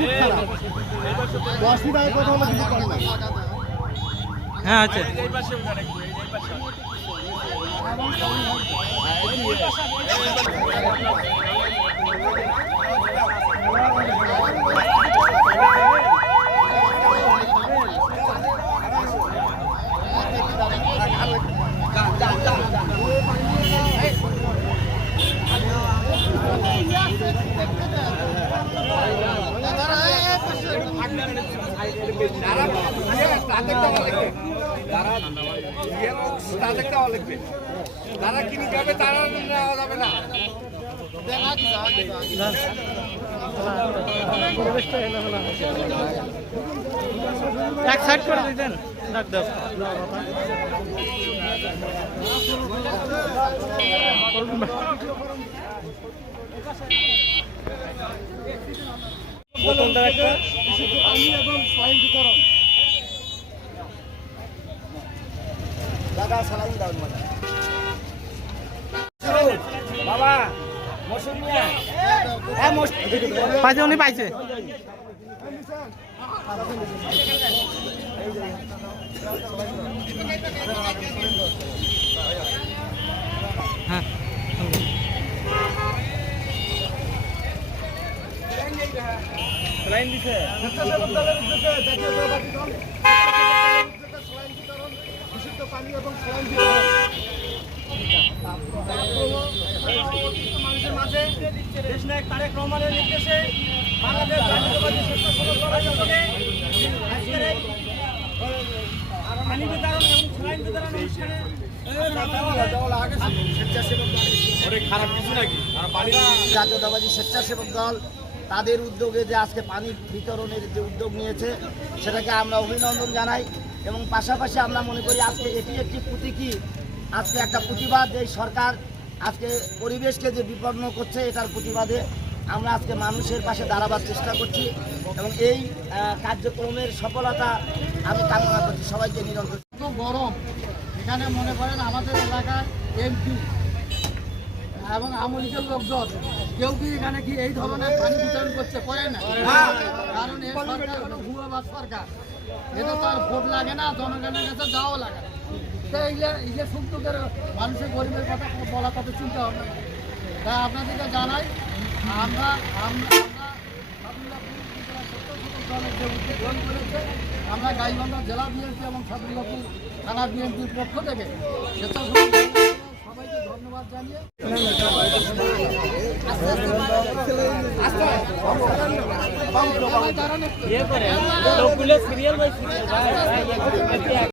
খুব খারাপ। 10 টাকা কথা হলো কিছু কর না। হ্যাঁ আছে। তারা কিনে যাবে তারা নেওয়া যাবে না। এক সাইড করে দিতেন ডাক দাও। বাবা পাইছে উনি পাইছে। হ্যাঁ লাইন দিছে বিশুদ্ধ পানি এবং স্যালাইন বিতরণ মানুষের মাঝে দেশ নায়ক তারেক রহমানের নির্দেশে বাংলাদেশ জাতীয়তাবাদী স্বেচ্ছাসেবক দলের উদ্যোগে আজকের এই পানি বিতরণ এবং স্যালাইন বিতরণ অনুষ্ঠানে জাতীয়তাবাদী স্বেচ্ছাসেবক দল তাদের উদ্যোগে যে আজকে পানি বিতরণের যে উদ্যোগ নিয়েছে সেটাকে আমরা অভিনন্দন জানাই এবং পাশাপাশি আমরা মনে করি আজকে এটি একটি প্রতীকী আজকে একটা প্রতিবাদ যে সরকার আজকে পরিবেশকে যে বিপন্ন করছে এটার প্রতিবাদে আমরা আজকে মানুষের পাশে দাঁড়াবার চেষ্টা করছি এবং এই কার্যক্রমের সফলতা আমি কামনা করছি সবাইকে নিরন্তর। গরম এখানে মনে করেন আমাদের এলাকার এমপি এবং আওয়ামী লীগের লোকজন কেউ কি এখানে কি এই ধরনের পানি বিতরণ করছে করে না, কারণ এই সরকার হলো ভুয়াবাদ সরকার। এটা তো আর ভোট লাগে না, জনগণের কাছে যাওয়া লাগে না। তো এই যে সুন্দর মানুষের গরিবের কথা বলা কত চিন্তা হবে। তাই আপনাদেরকে জানাই আমরা দলের যে উদ্যোগ গ্রহণ করেছে আমরা গাইবান্ধা জেলা বিএনপি এবং সাদুল্লাপুর থানা বিএনপির পক্ষ থেকে স্বেচ্ছাসেবক সবাইকে ধন্যবাদ জানিয়ে